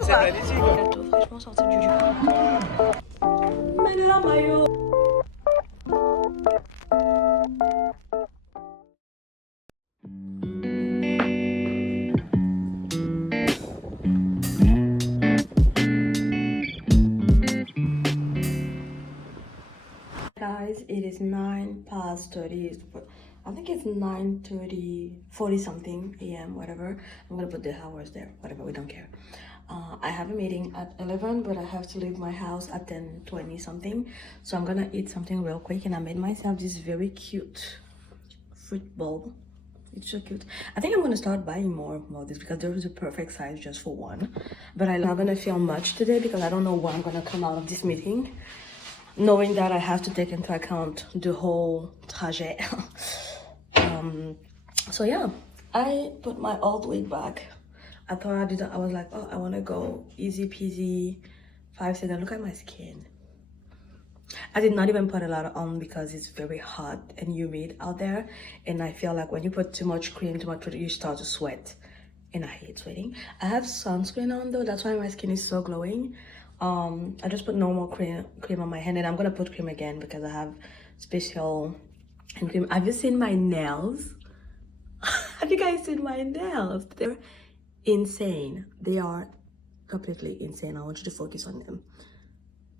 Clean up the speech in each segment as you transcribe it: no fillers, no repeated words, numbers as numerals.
C'est magnifique. Gâteau fraîchement sorti du jus. Manila mayo. Guys, it is 9 past 30. I think it's 9:30, 40 something a.m. whatever. I'm gonna put the hours there, whatever, we don't care. I have a meeting at 11, but I have to leave my house at 10:20 something. So I'm gonna eat something real quick, and I made myself this very cute fruit bowl. It's so cute. I think I'm gonna start buying more of this because there was a perfect size just for one. But I'm not gonna film much today because I don't know what I'm gonna come out of this meeting, knowing that I have to take into account the whole trajet. So yeah, I put my old wig back. I thought I was like, oh, I want to go easy peasy 5 seconds. Look at my skin. I did not even put a lot on because it's very hot and humid out there, and I feel like when you put too much cream, too much product, you start to sweat, and I hate sweating. I have sunscreen on though, that's why my skin is so glowing. I just put normal cream on my hand, and I'm gonna put cream again because I have special hand cream. Have you seen my nails? Have you guys seen my nails? They're insane. They are completely insane. I want you to focus on them.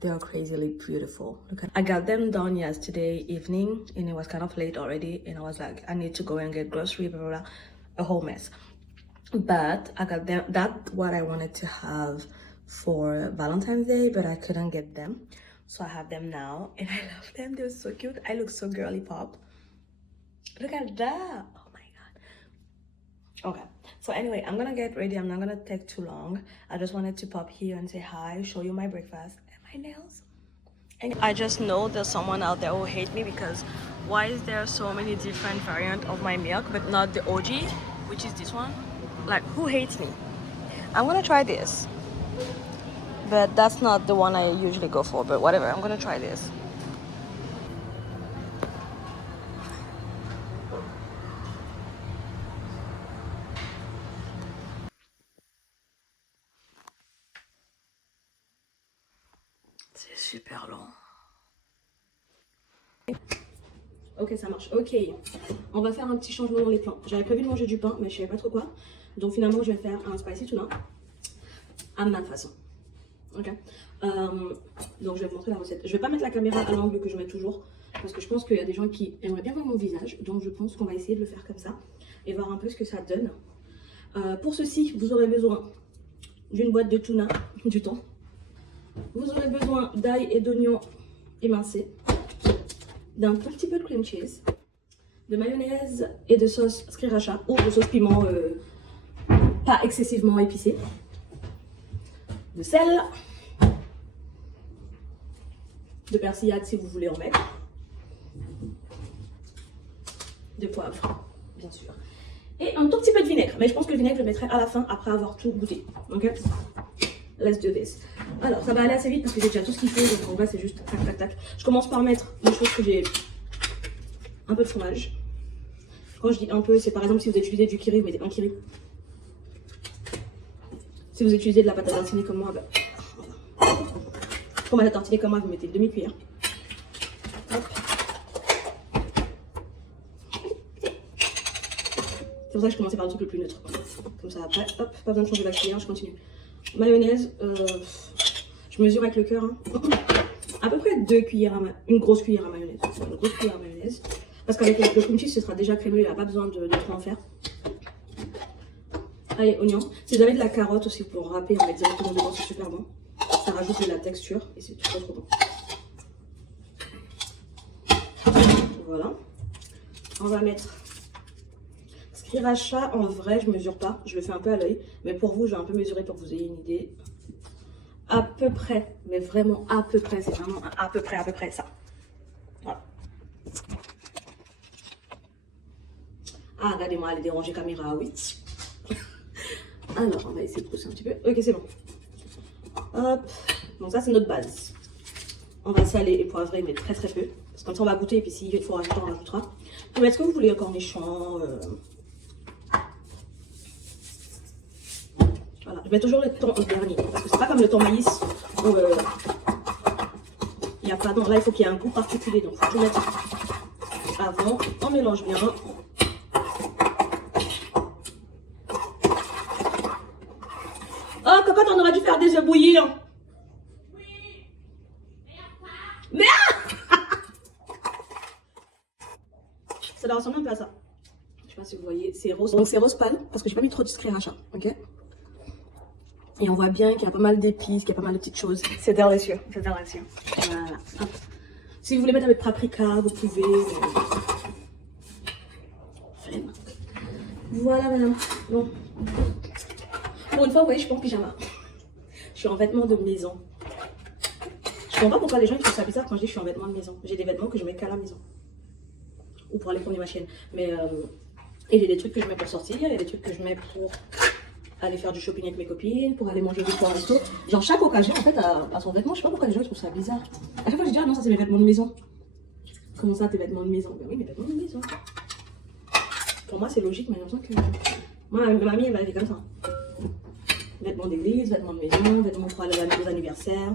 They are crazily beautiful. Look at, I got them done yesterday evening, and it was kind of late already, and I was like, I need to go and get grocery, blah blah blah, a whole mess. But I got them. That's what I wanted to have for Valentine's Day, but I couldn't get them, so I have them now, and I love them. They're so cute. I look so girly pop. Look at that. Oh my god. Okay, so anyway, I'm gonna get ready. I'm not gonna take too long. I just wanted to pop here and say hi, show you my breakfast and my nails. And I just know there's someone out there who hate me because why is there so many different variants of my milk but not the OG, which is this one? Like, who hates me? I'm gonna try this, but that's not the one I usually go for, but whatever, I'm gonna try this. C'est super long. Ok, ça marche. Ok, on va faire un petit changement dans les plans. J'avais prévu de manger du pain, mais je savais pas trop quoi. Donc finalement, je vais faire un spicy tuna à ma façon. Ok. Donc je vais vous montrer la recette. Je vais pas mettre la caméra à l'angle que je mets toujours, parce que je pense qu'il y a des gens qui aimeraient bien voir mon visage. Donc je pense qu'on va essayer de le faire comme ça et voir un peu ce que ça donne. Pour ceci, vous aurez besoin d'une boîte de tuna, du thon. Vous aurez besoin d'ail et d'oignons émincés, d'un tout petit peu de cream cheese, de mayonnaise et de sauce sriracha ou de sauce piment pas excessivement épicée, de sel, de persillade si vous voulez en mettre, de poivre bien sûr, et un tout petit peu de vinaigre, mais je pense que le vinaigre je le mettrai à la fin après avoir tout goûté. Ok, let's do this. Alors ça va aller assez vite parce que j'ai déjà tout ce qu'il faut, donc en vrai c'est juste tac tac tac. Je commence par mettre les choses que j'ai, un peu de fromage. Quand je dis un peu, c'est par exemple si vous utilisez du curry, vous mettez un curry. Si vous utilisez de la pâte à tartiner comme moi, ben, voilà. Fromage à tartiner comme moi, vous mettez une demi-cuillère. C'est pour ça que je commençais par le truc le plus neutre. Comme ça après, hop, pas besoin de changer la cuillère, je continue. Mayonnaise, je mesure avec le cœur, hein. À peu près 2 cuillères, une grosse cuillère à mayonnaise. Une grosse cuillère à mayonnaise. Parce qu'avec le cream cheese, ce sera déjà crémeux, il n'y a pas besoin de trop en faire. Allez, oignon. Si vous avez de la carotte aussi, vous pouvez râper, on met directement dedans, c'est super bon. Ça rajoute de la texture et c'est trop bon. Voilà. On va mettre sriracha. En vrai, je mesure pas, je le fais un peu à l'œil. Mais pour vous, je vais un peu mesurer pour que vous ayez une idée. À peu près, mais vraiment à peu près, c'est vraiment à peu près ça. Voilà. Ah, regardez-moi, elle est dérangée caméra, oui. Alors, on va essayer de pousser un petit peu. Ok, c'est bon. Hop. Donc ça, c'est notre base. On va saler et poivrer, mais très très peu. Parce que comme ça, on va goûter, et puis s'il faut rajouter, on rajoutera. Vous pouvez mettre ce que vous voulez, cornichons. Voilà, je mets toujours le thon au dernier. Parce que c'est pas comme le thon maïs où il n'y a pas. Non, là il faut qu'il y ait un goût particulier. Donc il faut tout mettre avant. On mélange bien. Oh, cocotte, on aurait dû faire des œufs bouillis. Hein. Mais ça doit ressembler un peu à ça. Je sais pas si vous voyez, c'est rose. Donc c'est rose pâle parce que j'ai pas mis trop de sriracha, ok? Et on voit bien qu'il y a pas mal d'épices, qu'il y a pas mal de petites choses. C'est délicieux, c'est délicieux. Voilà. Hop. Si vous voulez mettre avec paprika, vous pouvez. Flemme. Voilà, madame. Bon. Pour une fois, vous voyez, je suis pas en pyjama. Je suis en vêtements de maison. Je comprends pas pourquoi les gens ils trouvent ça bizarre quand je dis que je suis en vêtements de maison. J'ai des vêtements que je mets qu'à la maison. Ou pour aller promener ma chienne. Mais et j'ai des trucs que je mets pour sortir, il y a des trucs que je mets pour aller faire du shopping avec mes copines, pour aller manger du soir au resto. Genre chaque occasion en fait à son vêtement, je sais pas pourquoi les gens ils trouvent ça bizarre. À chaque fois je dis ah non ça c'est mes vêtements de maison. Comment ça tes vêtements de maison? Ben oui mes vêtements de maison. Pour moi c'est logique mais j'ai l'impression que moi ma mamie elle m'a fait comme ça. Vêtements d'église, vêtements de maison, vêtements pour aller aux anniversaires.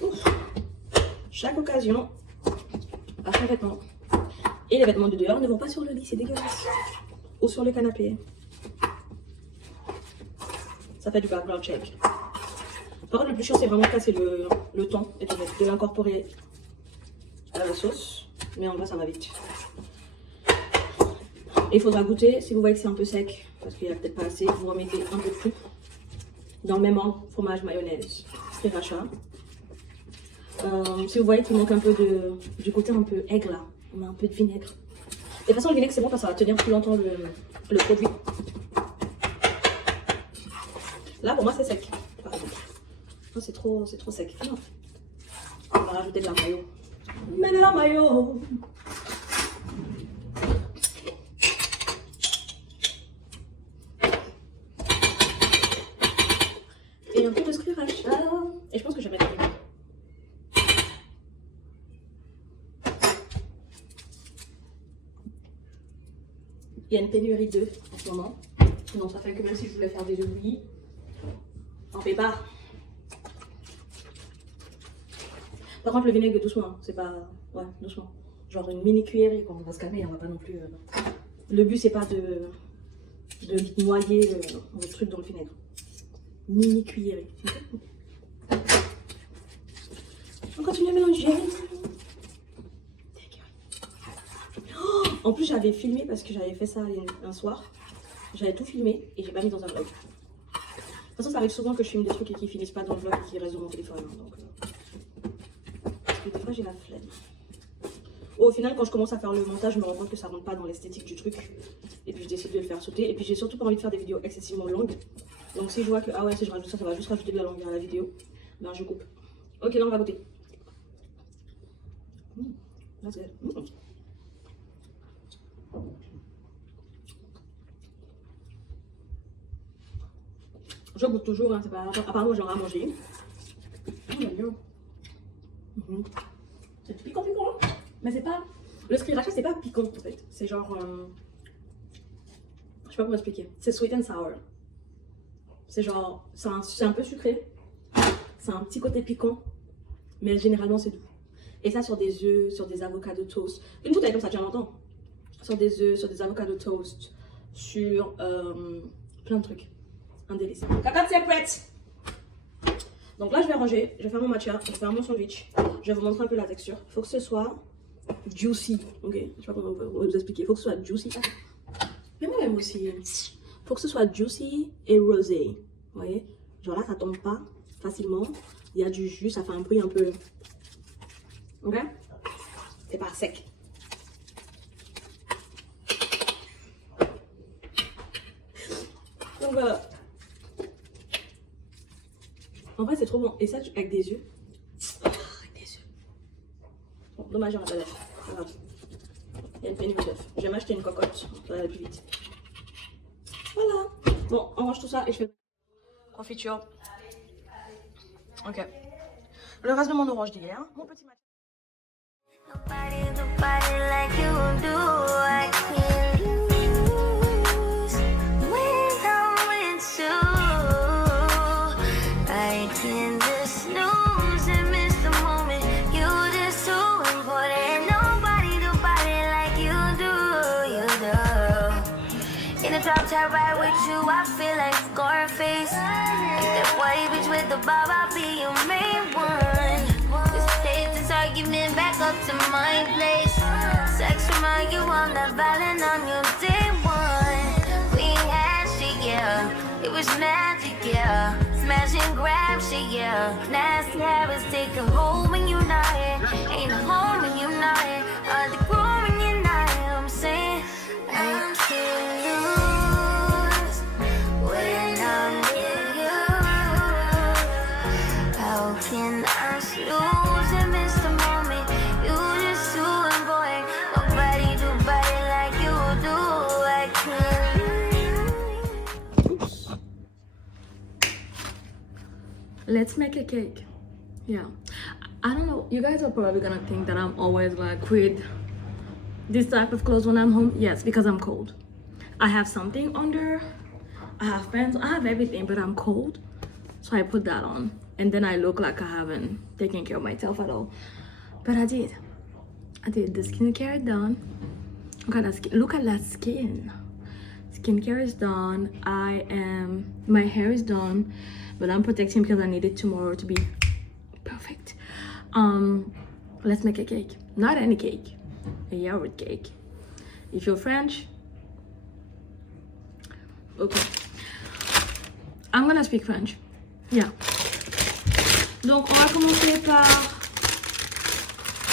Ouf. Chaque occasion à son vêtement. Et les vêtements de dehors ne vont pas sur le lit, c'est dégueulasse. Ou sur le canapé. Ça fait du background check. Par contre, le plus chiant, c'est vraiment de casser le thon et de l'incorporer à la sauce. Mais en vrai, ça va vite. Et il faudra goûter. Si vous voyez que c'est un peu sec, parce qu'il n'y a peut-être pas assez, vous remettez un peu de tout. Dans le même ordre, fromage, mayonnaise, sriracha. Si vous voyez qu'il manque un peu du côté un peu aigre là, on met un peu de vinaigre. De toute façon, le vinaigre c'est bon parce que ça va tenir plus longtemps le produit. Là, pour moi, c'est sec. C'est trop sec. Non. On va rajouter de la mayo. Mais de la mayo. Et un peu de sriracha. Et je pense que je vais mettre. Il y a une pénurie d'œufs en ce moment. Donc ça fait que même si je voulais faire des œufs bouillis, on fait pas. Par contre le vinaigre doucement, hein. C'est pas... Ouais, doucement. Genre une mini cuillerée, quand on va se calmer, on va pas non plus... Le but c'est pas de noyer le truc dans le vinaigre. Mini cuillerée. On continue à mélanger. En plus, j'avais filmé parce que j'avais fait ça un soir. J'avais tout filmé et j'ai pas mis dans un vlog. De toute façon, ça arrive souvent que je filme des trucs et qui finissent pas dans le vlog et qui restent dans mon téléphone. Hein, donc, parce que des fois, j'ai la flemme. Au final, quand je commence à faire le montage, je me rends compte que ça rentre pas dans l'esthétique du truc. Et puis, je décide de le faire sauter. Et puis, j'ai surtout pas envie de faire des vidéos excessivement longues. Donc, si je vois que, ah ouais, si je rajoute ça, ça va juste rajouter de la longueur à la vidéo, ben je coupe. Ok, là, on va goûter. That's good. Je goûte toujours, hein, c'est pas... apparemment j'en ai à manger. J'aime bien. C'est piquant, mais c'est pas... Le sriracha c'est pas piquant en fait, c'est genre... Je sais pas comment expliquer, c'est sweet and sour. C'est genre, c'est un peu sucré, c'est un petit côté piquant, mais généralement c'est doux. Et ça sur des œufs, sur des avocados toast. Une bouteille comme ça, tu en entends. Sur des œufs, sur des avocados toast, sur plein de trucs. Un délice. Caca, c'est prête. Donc là, je vais ranger. Je vais faire mon matcha. Je vais faire mon sandwich. Je vais vous montrer un peu la texture. Il faut que ce soit juicy. Ok, je sais pas comment vous expliquer. Il faut que ce soit juicy. Mais moi-même aussi. Il faut que ce soit juicy et rosé. Vous voyez? Genre là, ça tombe pas facilement. Il y a du jus. Ça fait un bruit un peu. Ok? C'est pas sec. Donc voilà. En vrai, c'est trop bon. Et ça, avec des œufs. Avec des œufs. Bon, dommage, on a pas d'œufs. Il y a une pénurie d'œufs. Je vais m'acheter une cocotte. Ça va aller plus vite. Voilà. Bon, on range tout ça et je fais confiture. Ok. Le reste de mon orange d'hier. Mon petit match. Nobody like you do. I can't lose when I'm with you. dropped her right with you, I feel like Scarface. Get that white bitch with the bob, I'll be your main one. Just take this argument back up to my place. Sex remind you I'm not violent on your day one. We had shit, yeah. It was magic, yeah. Smash and grab shit, yeah. Nasty habits take a hold when you're not here. Ain't a home when you're not here. Hard to grow when you're not here. I'm saying I feel loose when I'm with you. How can I snooze and miss the moment? You just too boy. Nobody do body like you do. I can't. Let's make a cake. Yeah, I don't know, you guys are probably gonna think that I'm always like with this type of clothes when I'm home. Yes, because I'm cold. I have something under, I have pants, I have everything, but I'm cold, so I put that on and then I look like I haven't taken care of myself at all, but I did. The skincare done. Look at that skin. Skincare is done. My hair is done, but I'm protecting because I need it tomorrow to be perfect. Let's make a cake. Not any cake, a yogurt cake. If you're French, okay. I'm gonna speak French. Yeah. Donc on va commencer par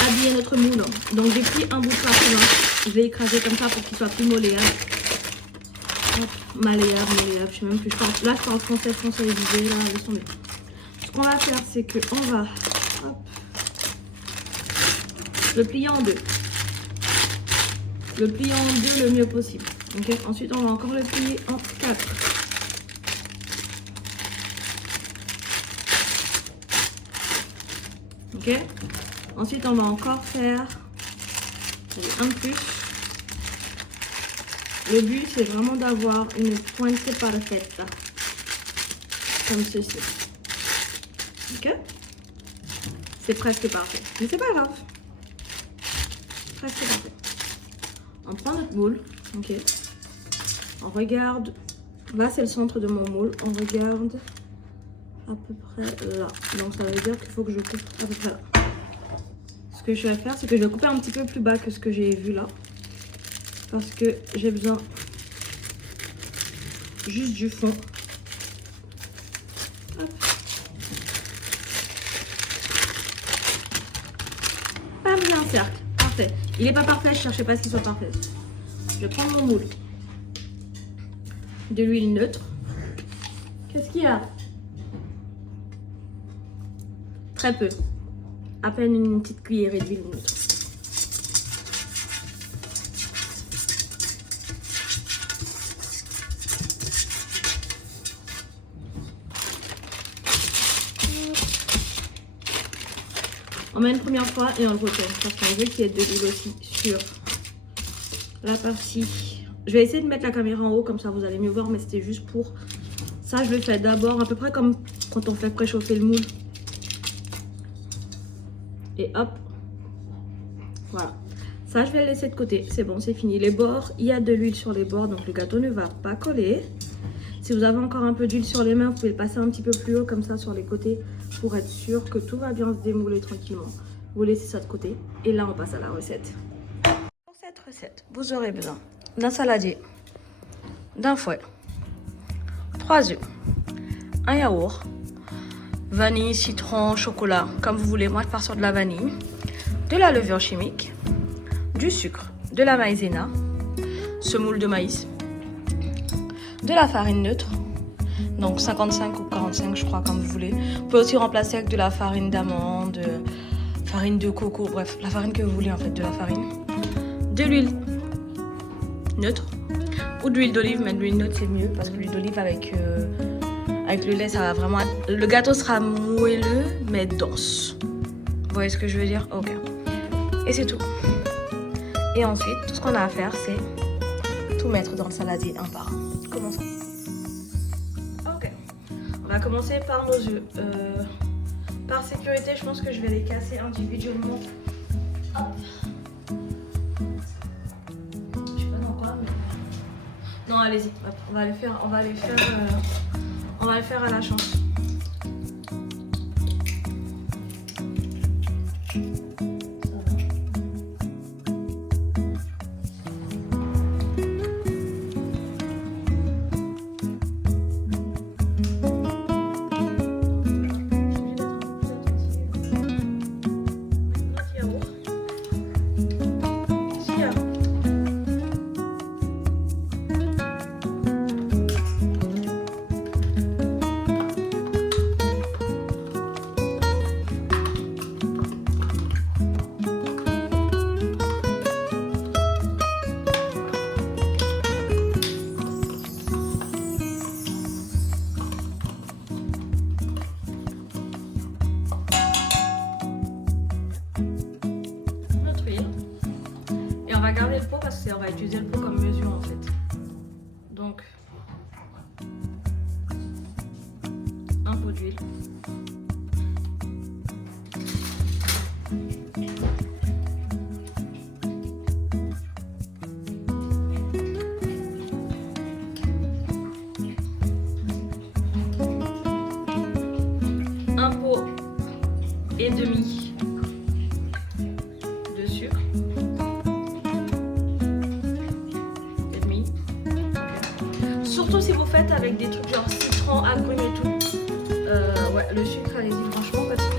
habiller notre moule. Donc j'ai pris un bout de parchemin. Je vais écraser comme ça pour qu'il soit plus molléable. Malléable, je sais même plus. Là je parle français évidé, là, laisse tomber. Ce qu'on va faire, c'est que on va le plier en deux. Le plier en deux le mieux possible. Okay. Ensuite, on va encore le plier en 4. Ok. Ensuite, on va encore faire un de plus. Le but, c'est vraiment d'avoir une pointe parfaite, là. Comme ceci. Ok. C'est presque parfait. Mais c'est pas grave. Presque parfait. On prend notre moule. Ok. On regarde. Là, c'est le centre de mon moule. On regarde à peu près là. Donc, ça veut dire qu'il faut que je coupe à peu près là. Ce que je vais faire, c'est que je vais couper un petit peu plus bas que ce que j'ai vu là. Parce que j'ai besoin juste du fond. Hop. Pas bien un cercle. Parfait. Il n'est pas parfait, je ne cherchais pas ce qu'il soit parfait. Je vais prendre mon moule. De l'huile neutre. Qu'est-ce qu'il y a? Très peu. À peine une petite cuillerée d'huile neutre. On met une première fois et on le retourne parce qu'on veut qu'il y ait de l'huile aussi sur la partie. Je vais essayer de mettre la caméra en haut comme ça vous allez mieux voir, mais c'était juste pour ça. Je le fais d'abord à peu près comme quand on fait préchauffer le moule. Et hop, voilà. Ça, je vais le laisser de côté. C'est bon, c'est fini. Les bords, il y a de l'huile sur les bords, donc le gâteau ne va pas coller. Si vous avez encore un peu d'huile sur les mains, vous pouvez le passer un petit peu plus haut comme ça sur les côtés pour être sûr que tout va bien se démouler tranquillement. Vous laissez ça de côté et là, on passe à la recette. Pour cette recette, vous aurez besoin d'un saladier, d'un fouet, 3 œufs, un yaourt, vanille, citron, chocolat, comme vous voulez. Moi, je pars sur de la vanille, de la levure chimique, du sucre, de la maïzena, semoule de maïs, de la farine neutre, donc 55 ou 45, je crois, comme vous voulez. Vous pouvez aussi remplacer avec de la farine d'amande, farine de coco, bref, la farine que vous voulez en fait, de la farine. De l'huile neutre ou de l'huile d'olive, mais de l'huile neutre c'est mieux parce que l'huile d'olive avec le lait, ça va vraiment... Le gâteau sera moelleux, mais dense. Vous voyez ce que je veux dire? Ok. Et c'est tout. Et ensuite, tout ce qu'on a à faire, c'est tout mettre dans le saladier un par un. Commençons. Ok. On va commencer par nos œufs. Par sécurité, je pense que je vais les casser individuellement. Hop. Je sais pas dans quoi, mais... Non, allez-y, hop, on va le faire à la chance. On va garder le pot parce qu'on va utiliser le pot comme mesure en fait. Donc, un pot d'huile. Un pot et demi de sucre. Surtout si vous faites avec des trucs genre citron, agrumes et tout. Ouais, le sucre, allez-y franchement parce que...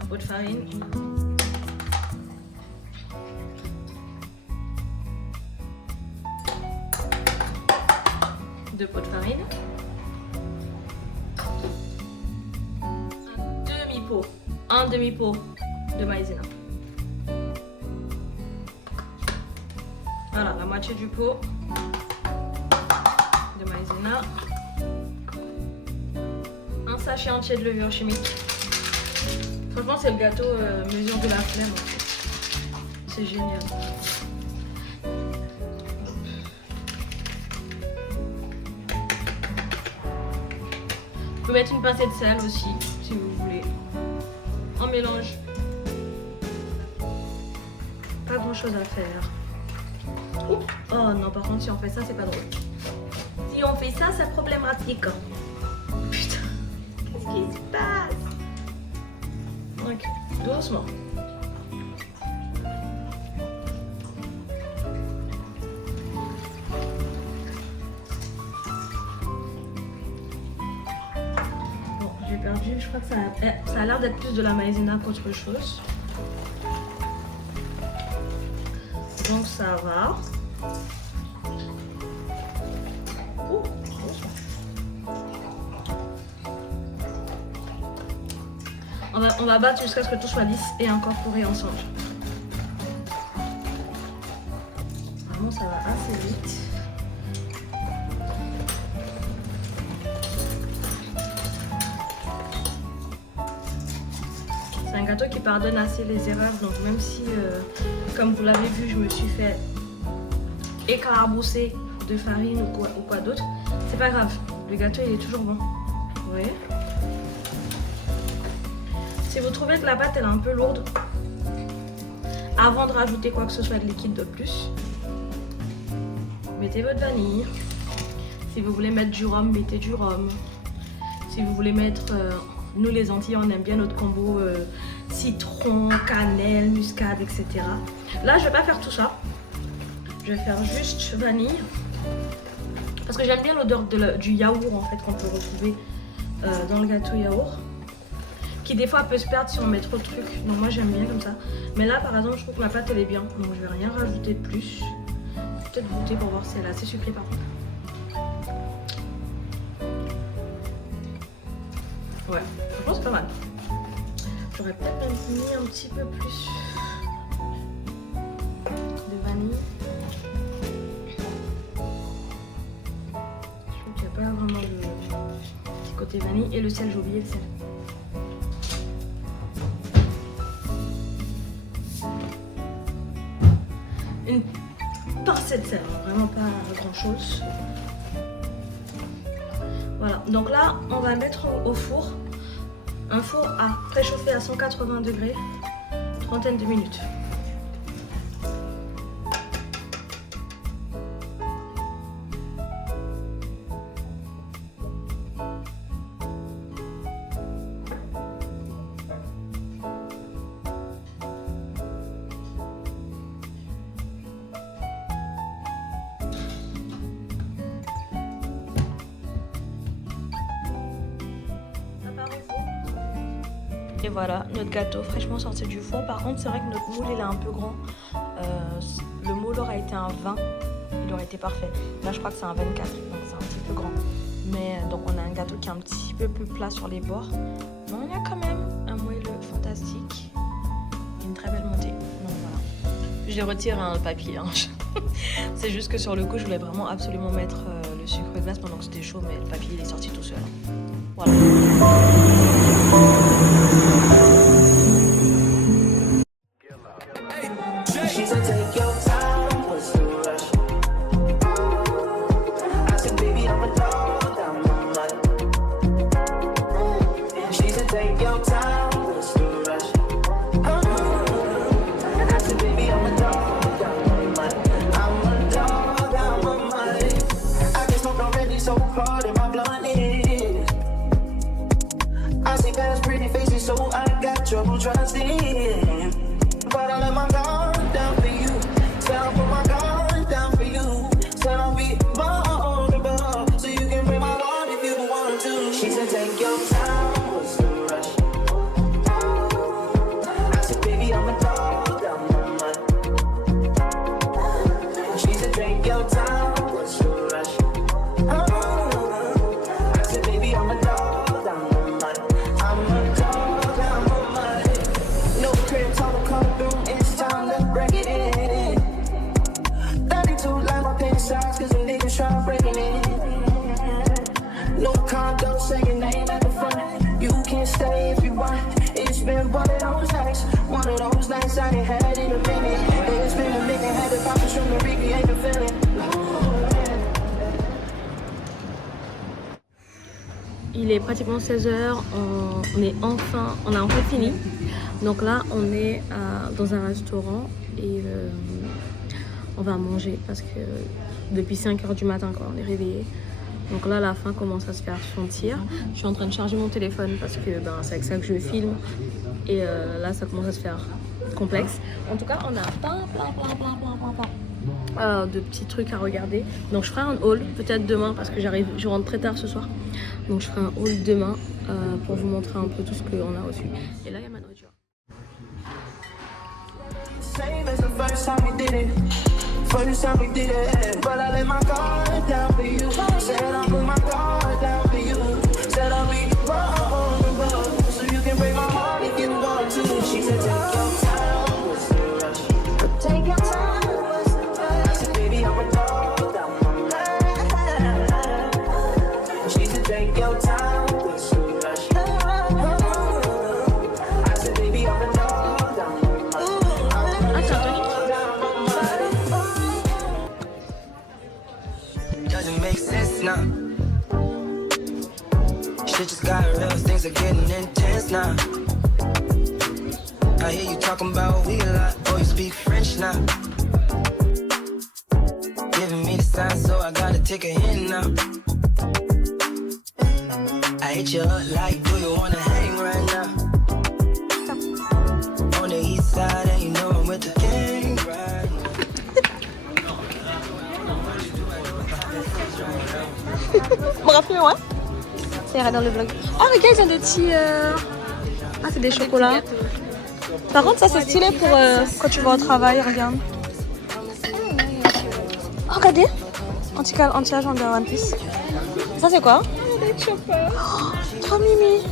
Un pot de farine. Deux pots de farine, un demi-pot de maïzena. Voilà, la moitié du pot de maïzena, un sachet entier de levure chimique. Franchement, c'est le gâteau mesure de la flemme. C'est génial. Vous pouvez mettre une pincée de sel aussi, si vous voulez. On mélange. Pas grand chose à faire. Oups. Oh non, par contre, si on fait ça, c'est pas drôle. Si on fait ça, c'est problématique. Putain, qu'est-ce qui se passe? Ok, doucement. J'ai perdu, je crois que ça a l'air d'être plus de la maïzena qu'autre chose. Donc ça va. Oh, on va battre jusqu'à ce que tout soit lisse et incorporé ensemble. Vraiment, ça va assez vite. C'est un gâteau qui pardonne assez les erreurs, donc même si, comme vous l'avez vu, je me suis fait éclabousser de farine ou quoi d'autre, c'est pas grave, le gâteau il est toujours bon. Vous voyez? Si vous trouvez que la pâte elle est un peu lourde, avant de rajouter quoi que ce soit de liquide de plus, mettez votre vanille. Si vous voulez mettre du rhum, mettez du rhum. Si vous voulez mettre... nous les Antillais, on aime bien notre combo citron, cannelle, muscade, etc. Là, je vais pas faire tout ça. Je vais faire juste vanille. Parce que j'aime bien l'odeur du yaourt en fait qu'on peut retrouver dans le gâteau yaourt. Qui des fois peut se perdre si on met trop de trucs. Donc moi j'aime bien comme ça. Mais là par exemple, je trouve que ma pâte elle est bien. Donc je vais rien rajouter de plus. Peut-être goûter pour voir si elle est assez sucrée par contre. Ouais, je pense pas mal. J'aurais peut-être même mis un petit peu plus de vanille. Je trouve qu'il n'y a pas vraiment de petit côté vanille. Et le sel, j'ai oublié le sel. pincée de sel, vraiment pas grand chose. Voilà, donc là on va mettre au four, un four à préchauffer à 180 degrés, trentaine de minutes. Et voilà, notre gâteau fraîchement sorti du four. Par contre, c'est vrai que notre moule il est un peu grand. Le moule aurait été un 20, il aurait été parfait. Là, je crois que c'est un 24, donc c'est un petit peu grand. Mais donc, on a un gâteau qui est un petit peu plus plat sur les bords. Mais on a quand même un moelleux fantastique. Une très belle montée. Donc voilà. Je retire le papier. Hein. C'est juste que sur le coup, je voulais vraiment absolument mettre le sucre glace pendant que c'était chaud, mais le papier il est sorti tout seul. Voilà. Trouble trusting, but I let my guard down for you. Said I'll put my guard down for you. Said I'll be vulnerable, so you can break my heart if you want to. She said take your time, what's the rush? I said baby I'm a dog, I'm a mutt. She said take your time, what's the rush? I said baby I'm a dog, I'm a mutt. I'm a dog. Cause the niggas try breaking it. No condo, say your name at the front. You can stay if you want. It's been one of those nights I ain't had in a minute. It's been a minute, had to pop from the recreate the feeling. Il est pratiquement 16h, on a enfin fini. Donc là on est dans un restaurant et on va manger parce que depuis 5h du matin quand on est réveillé. Donc là la faim commence à se faire sentir. Je suis en train de charger mon téléphone parce que c'est avec ça que je filme. Et là ça commence à se faire complexe. En tout cas on a plein de petits trucs à regarder. Donc je ferai un haul peut-être demain parce que je rentre très tard ce soir. Donc je ferai un haul demain pour vous montrer un peu tout ce qu'on a reçu. Et là il y a ma nourriture. First time we did it, but I let my guard down for you. Said I'll put my guard down for you. Said I'll be vulnerable, so you can break my heart if you want to. She said take your time, what's the rush? Take your time, what's the rush? I said baby I'm a dog, I'm a man. She said take your time, what's the rush? I said baby I'm a dog, I'm a man. Doesn't make sense now. Shit just got real, things are getting intense now. I hear you talking about we a lot, oh you speak French now. Giving me the sign, so I gotta take a hint now. I hit you up like, do you wanna hang right now? On the east side, and you know I'm with the gang right now. Rappelez-moi. Ça ira dans le vlog. Oh regarde, ils ont des petits... Ah c'est des chocolats. Par contre ça c'est stylé pour quand tu vas au travail, regarde. Oh regardez. Anti-âge en One Piece. Ça c'est quoi? Des chocolats. Oh, trop mimi.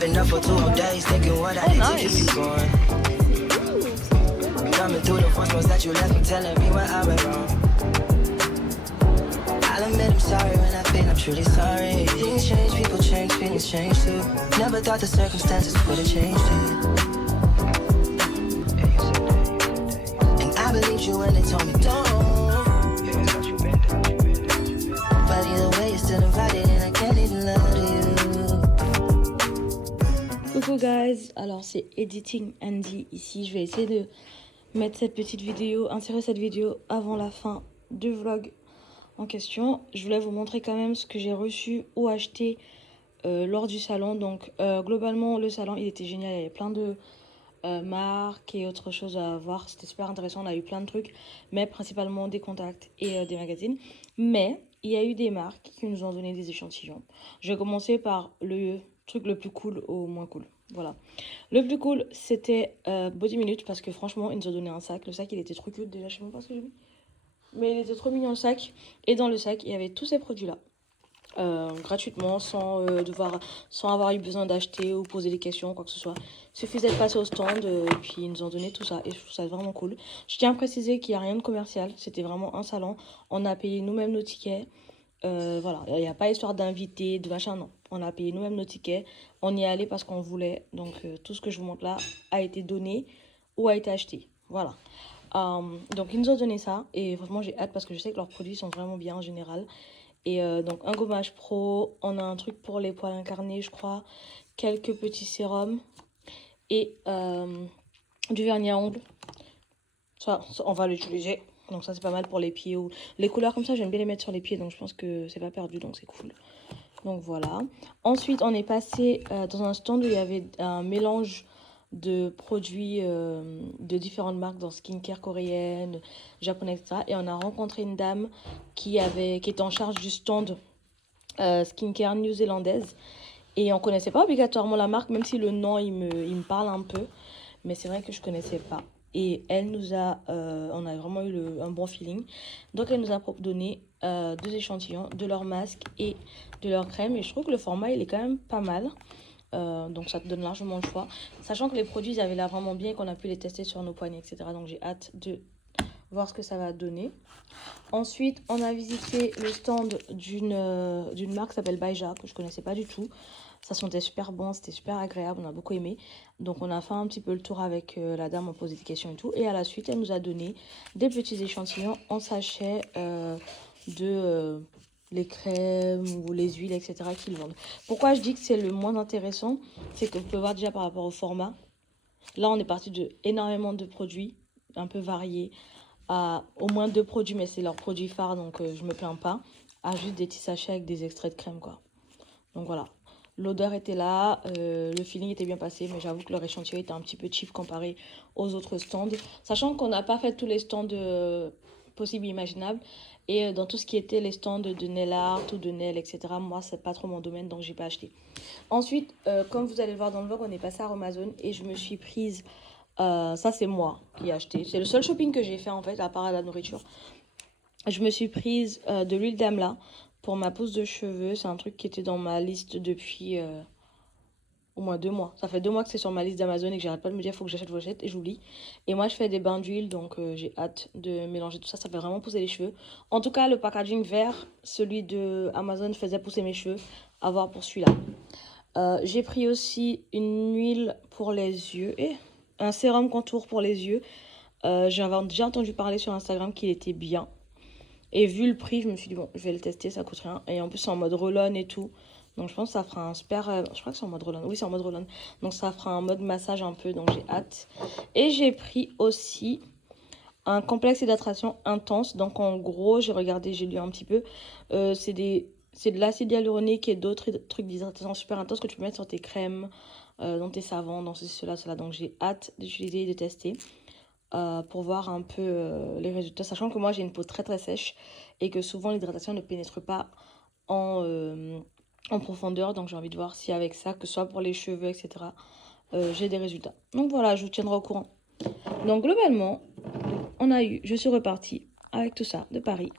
Been up for 2 whole days thinking what I did to keep you going. Coming through the first ones that you left me telling me where I went wrong. I admit I'm sorry when I feel I'm truly sorry. Things change, people change, feelings change too. Never thought the circumstances would have changed it. And I believed you when they told me don't. But either way, you're still invited and I can't even lie to you. Coucou guys, alors c'est Editing Andy ici. Je vais essayer de mettre cette petite vidéo, insérer cette vidéo avant la fin du vlog en question. Je voulais vous montrer quand même ce que j'ai reçu ou acheté lors du salon. Donc globalement le salon il était génial, il y avait plein de marques et autre chose à voir. C'était super intéressant, on a eu plein de trucs, mais principalement des contacts et des magazines. Mais il y a eu des marques qui nous ont donné des échantillons. Je vais commencer par le truc le plus cool au moins cool. Voilà. Le plus cool, c'était Body Minute parce que franchement, ils nous ont donné un sac. Le sac, il était trop cute. Déjà, je sais même pas ce que j'ai mis. Mais il était trop mignon le sac. Et dans le sac, il y avait tous ces produits-là. Gratuitement, sans avoir eu besoin d'acheter ou poser des questions, quoi que ce soit. Il suffisait de passer au stand et puis ils nous ont donné tout ça. Et je trouve ça vraiment cool. Je tiens à préciser qu'il n'y a rien de commercial. C'était vraiment un salon. On a payé nous-mêmes nos tickets. Voilà, il n'y a pas histoire d'inviter, de machin, non. On a payé nous-mêmes nos tickets, on y est allé parce qu'on voulait. Donc tout ce que je vous montre là a été donné ou a été acheté. Voilà. Donc ils nous ont donné ça et franchement j'ai hâte parce que je sais que leurs produits sont vraiment bien en général. Et donc un gommage pro, on a un truc pour les poils incarnés je crois, quelques petits sérums et du vernis à ongles. Ça on va l'utiliser. Donc ça c'est pas mal pour les pieds ou les couleurs comme ça j'aime bien les mettre sur les pieds donc je pense que c'est pas perdu donc c'est cool. Donc voilà. Ensuite on est passé dans un stand où il y avait un mélange de produits de différentes marques dans skincare coréenne, japonaise etc. Et on a rencontré une dame qui était en charge du stand skincare new-zélandaise. Et on connaissait pas obligatoirement la marque même si le nom il me parle un peu. Mais c'est vrai que je connaissais pas. Et elle nous a, on a vraiment eu un bon feeling. Donc elle nous a donné 2 échantillons de leur masque et de leur crème. Et je trouve que le format il est quand même pas mal. Donc ça te donne largement le choix. Sachant que les produits ils avaient l'air vraiment bien et qu'on a pu les tester sur nos poignets etc. Donc j'ai hâte de voir ce que ça va donner. Ensuite on a visité le stand d'une marque qui s'appelle Baija que je connaissais pas du tout. Ça sentait super bon, c'était super agréable, on a beaucoup aimé. Donc on a fait un petit peu le tour avec la dame, on posait des questions et tout. Et à la suite, elle nous a donné des petits échantillons en sachet de les crèmes ou les huiles, etc. qu'ils vendent. Pourquoi je dis que c'est le moins intéressant? C'est que vous pouvez voir déjà par rapport au format. Là, on est parti de énormément de produits, un peu variés. À au moins 2 produits, mais c'est leurs produits phares, donc je me plains pas. À juste des petits sachets avec des extraits de crème, quoi. Donc voilà. L'odeur était là, le feeling était bien passé, mais j'avoue que leur échantillon était un petit peu cheap comparé aux autres stands. Sachant qu'on n'a pas fait tous les stands possibles et imaginables. Et dans tout ce qui était les stands de nail art ou de nail, etc., moi, c'est pas trop mon domaine, donc j'ai pas acheté. Ensuite, comme vous allez le voir dans le vlog, on est passé à Amazon et je me suis prise... ça, c'est moi qui ai acheté. C'est le seul shopping que j'ai fait, en fait, à part à la nourriture. Je me suis prise de l'huile d'amla. Pour ma pousse de cheveux, c'est un truc qui était dans ma liste depuis au moins 2 mois. Ça fait 2 mois que c'est sur ma liste d'Amazon et que j'arrête pas de me dire faut que j'achète, et j'oublie. Et moi je fais des bains d'huile donc j'ai hâte de mélanger tout ça. Ça fait vraiment pousser les cheveux. En tout cas le packaging vert, celui de Amazon faisait pousser mes cheveux. À voir pour celui-là. J'ai pris aussi une huile pour les yeux et un sérum contour pour les yeux. J'avais déjà entendu parler sur Instagram qu'il était bien. Et vu le prix, je me suis dit, bon, je vais le tester, ça coûte rien. Et en plus, c'est en mode roll-on et tout. Donc, je pense que ça fera un super... je crois que c'est en mode roll-on. Oui, c'est en mode roll-on. Donc, ça fera un mode massage un peu. Donc, j'ai hâte. Et j'ai pris aussi un complexe d'hydratation intense. Donc, en gros, j'ai regardé, j'ai lu un petit peu. C'est de l'acide hyaluronique et d'autres trucs d'hydratation super intenses que tu peux mettre sur tes crèmes, dans tes savons, dans ceci, cela, cela. Donc, j'ai hâte d'utiliser et de tester. Pour voir un peu les résultats, sachant que moi j'ai une peau très très sèche et que souvent l'hydratation ne pénètre pas en profondeur, donc j'ai envie de voir si avec ça, que ce soit pour les cheveux etc, j'ai des résultats. Donc voilà, je vous tiendrai au courant. Donc globalement je suis repartie avec tout ça de Paris